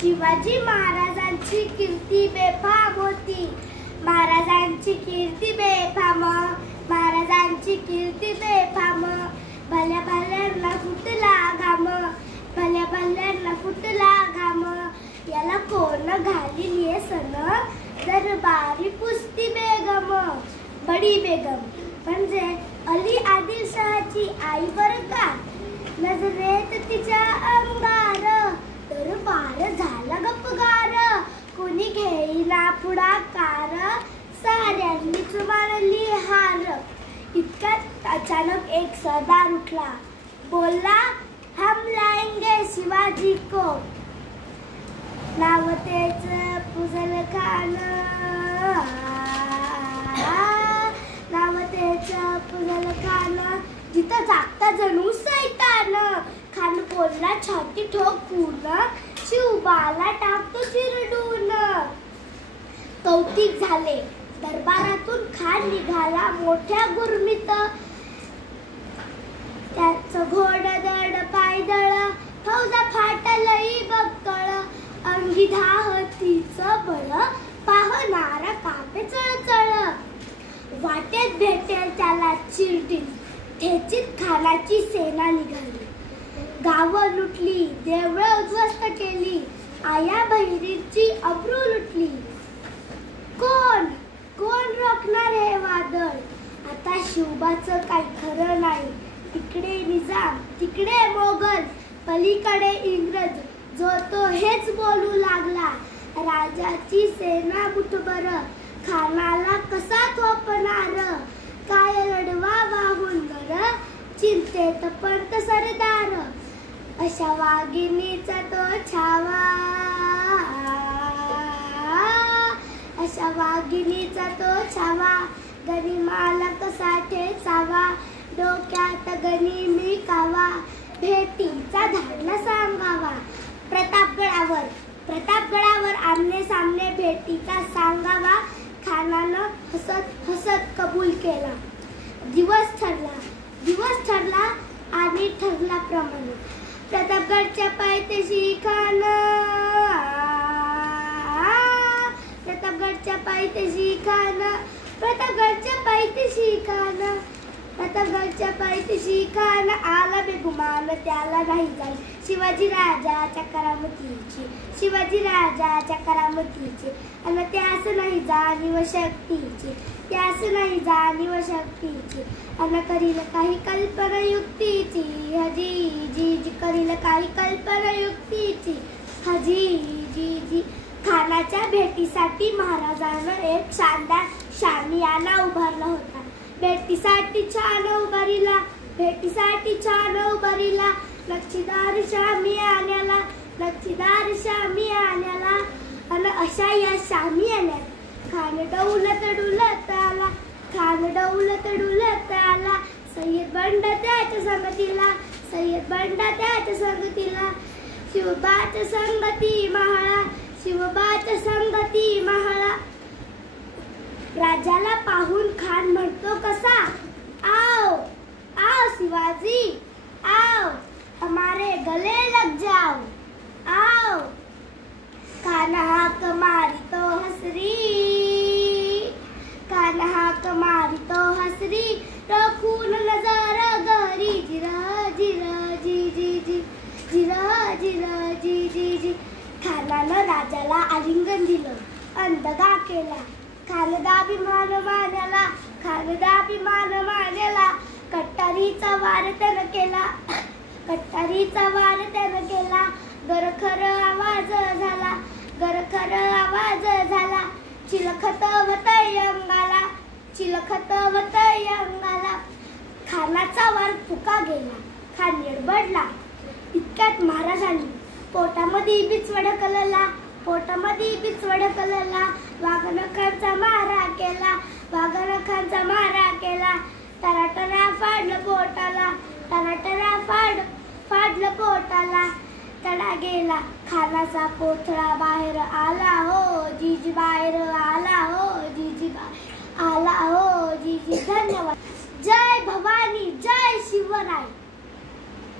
शिवाजी महाराजांची कीर्ती बेफाम होती. महाराजांची कीर्ती बेफाम, महाराजांची कीर्ती बेफाम. भल्या भल्यांना फुटला घाम, भल्या भल्यांना फुटला घाम. याला कोण घालीली सन, दरबारी पुसती बेगम. बडी बेगम म्हणजे अली आदिलशाहची आई बरं का. नजरेत तिच्या अंगार दरबार झाला गपगार. कोणी घेईना पुढाकार, साऱ्यांनीच मारली हार. इतक्यात अचानक एक सरदार उठला, बोलला हम लाएंगे शिवाजी को. नाव तेच अफजल खान, नाव तेच अफजल खान. जिथं जागता जणू सैतान. खान बोलला छाती ठोकून, शिवबाला टाकतो चिरडून. कौतिक झाले. दरबारातून खान निघाला मोठ्या गुरमीत. त्याचं घोडदळ पायदळ, फौजा फाटलई बक्कळ. अंगी धाहतीचं बळ, पाहणारा कापे चळचळ. वाटेत भेटेल त्याला चिरडील, ठेचीत खानाची सेना निघाली. गावं लुटली, देवळं उद्ध्वस्त केली, आया बहिरींची अब्रू लुटली. कोण कोण रोखणार हे वादळ. आता शिवबाचं काही खरं नाही. तिकडे निजाम, तिकडे मोगल, पलीकडे इंग्रज. जो तो हेच बोलू लागला. राजाची सेना मुठभर, खानाला कसा थोपणार. काय रडवा वाहून गर, चिंतेत पंत सरदार. अशा वाघिणीचा तो छावा, अशा वाघिणीचा तो छावा. गनिमाला कसा ठेचावा, डोक्यात गनिमी कावा. भेटीचा धाडला सांगावा. प्रतापगडावर, प्रतापगडावर आमने सामने भेटीचा सांगावा. खानानं हसत हसत कबूल केला. दिवस ठरला, दिवस ठरला आणि ठरला प्रमाणे. प्रतापगडच्या पायथ्याशी खान, प्रतापगडच्या पायथ्याशी खान, प्रतापगडच्या पायथ्याशी खान, प्रतापगडच्या पायथ्याशी खान. आला बेगुमान त्याला नाही जाईल. शिवाजी राजाच्या करामतीची, शिवाजी राजाच्या करामतीची. आणि त्यास नाही जाणीव शक्तीची, त्यास नाही जाणीव शक्तीची. आणि करील काही कल्पना युक्तीची, हजी जी जी करील काही कल्पना युक्तीची, हजी जी जी. खानाच्या भेटीसाठी महाराजानं एक शानदार शामियाना उभारला होता. भेटीसाठी छान उभारीला, भेटीसाठी छान उभारीला. नक्षीदार शामियान्याला, नक्षीदार शामियान्याला. आणि अशा या शामियान्यात खान डौलत डुलत आला, खान डौलत डुलत आला. सय्यद बंडा त्याच्या संगतीला, सय्यद बंडा त्याच्या संगतीला. शिवबाच्या संगती महाळा, शिवबाच्या संगती महाळा. राजाला पाहून खान म्हणतो कसा, आओ आओ शिवाजी, आओ हमारे गले लग जाओ, आओ. खान हाक मारी तो हसरी, खान हाक मारी तो हसरी. रखून नजर गहरी, जिरा जिरा जी जी जी, जिरा जिरा जी जी जी. खानानं राजाला आलिंगन दिलं, अंदगा केला. खानदाभिमान मानला, खानदाभिमान मानला. कट्टारीचा वार त्यानं केला, कट्टारीचा वार त्यानं केला. गरखर आवाज झाला, गरखर आवाज झाला. चिलखत वतय अंगाला, चिलखत वतय अंगाला. खानाचा वार फुका गेला. खान निडबडला. इतक्यात महाराजांनी पोटामध्ये बिचवड कलला, पोटामध्ये बिचवड कलला. वाघनखांचा मारा केला, वाघनखांचा मारा केला. टराटरा फाडलं पोटाला, टराटरा फाडलं पोटाला. तडा गेला खानाचा पोथळा बाहेर आला हो जीजी, बाहेर आला हो जीजी, आला हो जीजी. धन्यवाद. जय भवानी, जय शिवराय.